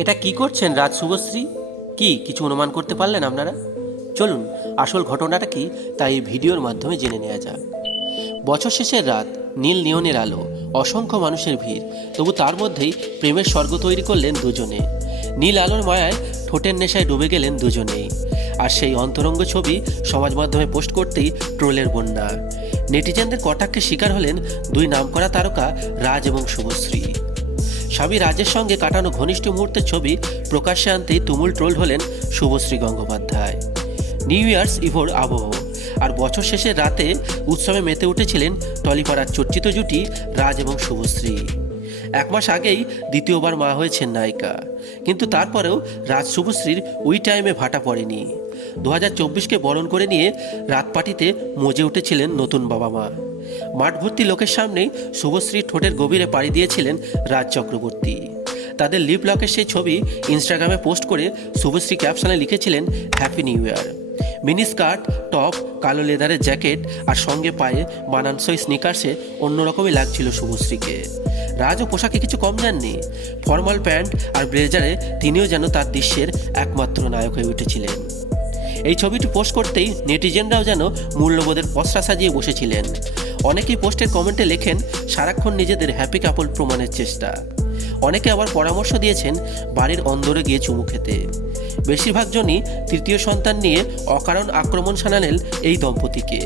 এটা কি করছেন রাজ শুভশ্রী? কি কিছু অনুমান করতে পারলেন আপনারা? চলুন আসল ঘটনাটা কি তাই এই ভিডিওর মাধ্যমে জেনে নেওয়া যাক। বছর শেষের রাত, নীল নিয়নের আলো, অসংখ্য মানুষের ভিড়, তবু তার মধ্যেই প্রেমের স্বর্গ তৈরি করলেন দুজনে। নীল আলোর মায়ায় ঠোঁটের নেশায় ডুবে গেলেন দুজনেই। আর সেই অন্তরঙ্গ ছবি সমাজ মাধ্যমে পোস্ট করতেই ট্রোলের বন্যা। নেটিজেনদের কটাক্ষে শিকার হলেন দুই নামকরা তারকা রাজ এবং শুভশ্রী। স্বামী রাজের সঙ্গে কাটানো ঘনিষ্ঠ মুহূর্তের ছবি প্রকাশ্যে আনতেই তুমুল ট্রোল হলেন শুভশ্রী গঙ্গোপাধ্যায়। নিউ ইয়ার্স ইভোর আবহ আর বছর শেষের রাতে উৎসবে মেতে উঠেছিলেন টলিপাড়ার চর্চিত জুটি রাজ এবং শুভশ্রী। এক মাস আগেই দ্বিতীয়বার মা হয়েছেন নায়িকা, কিন্তু তারপরেও রাজ শুভশ্রীর ওই টাইমে ভাটা পড়েনি। 2024কে বরণ করে নিয়ে রাত পার্টিতে মজে উঠেছিলেন নতুন বাবা মা। মাঠ ভর্তি লোকের সামনেই শুভশ্রীর ঠোঁটের গভীরে পাড়ি দিয়েছিলেন রাজ চক্রবর্তী। তাদের লিপ লকের সেই ছবি ইনস্টাগ্রামে পোস্ট করে শুভশ্রী ক্যাপশনে লিখেছিলেন happy new year. Mini skirt, top, কালো লেদারের জ্যাকেট আর সঙ্গে পায়ে মানানসই স্নিকার্সে অন্যরকমই লাগছিল শুভশ্রীকে। রাজও পোশাকে কিছু কম যাননি। ফর্মাল প্যান্ট আর ব্লেজারে তিনিও যেন তার দৃশ্যের একমাত্র নায়ক হয়ে উঠেছিলেন। এই ছবিটি পোস্ট করতেই নেটিজেনরাও যেন মূল্যবোধের পসরা সাজিয়ে বসেছিলেন। অনেকেই পোস্টের কমেন্টে লেখেন সারাক্ষণ নিজেদের হ্যাপি কাপল প্রমাণের চেষ্টা। অনেকে আবার পরামর্শ দিয়েছেন বাড়ির অন্দরে গিয়ে চুমু খেতে। বেশিরভাগ জনই তৃতীয় সন্তান নিয়ে অকারণ আক্রমণ শানালেন এই দম্পতিকে।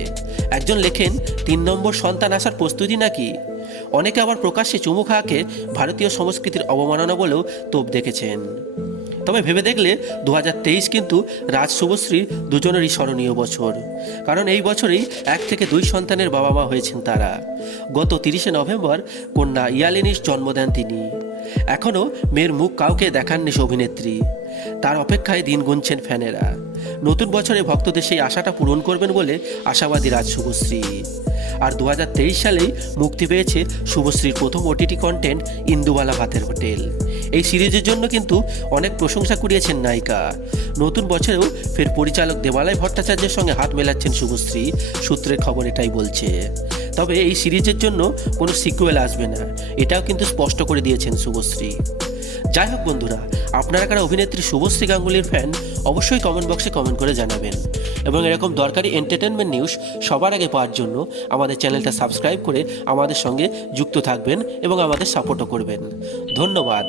একজন লেখেন 3 নম্বর সন্তান আসার প্রস্তুতি নাকি। অনেকে আবার প্রকাশ্যে চুমু খাওয়াকে ভারতীয় সংস্কৃতির অবমাননা বলেও তোপ দেখেছেন। তবে ভেবে দেখলে 2023 কিন্তু রাজ শুভশ্রী দুজনেরই স্মরণীয় বছর, কারণ এই বছরেই 1 থেকে 2 সন্তানের বাবা মা হয়েছেন তারা। গত 30শে নভেম্বর কন্যা ইয়ালিনীর জন্ম দেন তিনি। এখনও মেয়ের মুখ কাউকে দেখাননি অভিনেত্রী। তার অপেক্ষায় দিন গুনছেন ফ্যানেরা। নতুন বছরে ভক্তদের সেই আশাটা পূরণ করবেন বলে আশাবাদী রাজ শুভশ্রী। আর 2023 সালেই মুক্তি পেয়েছে শুভশ্রীর প্রথম ওটিটি কন্টেন্ট ইন্দুবালা ভাতের হোটেল। এই সিরিজের জন্য কিন্তু অনেক প্রশংসা কুড়িয়েছেন নায়িকা। নতুন বছরেও ফের পরিচালক দেবালয় ভট্টাচার্যের সঙ্গে হাত মেলাচ্ছেন শুভশ্রী, সূত্রের খবর এটাই বলছে। তবে এই সিরিজের জন্য কোনো সিকুয়েল আসবে না, এটাও কিন্তু স্পষ্ট করে দিয়েছেন শুভশ্রী। যাই হোক বন্ধুরা, আপনারা কারা অভিনেত্রী শুভশ্রী গাঙ্গুলির ফ্যান অবশ্যই কমেন্ট বক্সে কমেন্ট করে জানাবেন। এবং এরকম দরকারি এন্টারটেনমেন্ট নিউজ সবার আগে পাওয়ার জন্য আমাদের চ্যানেলটা সাবস্ক্রাইব করে আমাদের সঙ্গে যুক্ত থাকবেন এবং আমাদের সাপোর্টও করবেন। ধন্যবাদ।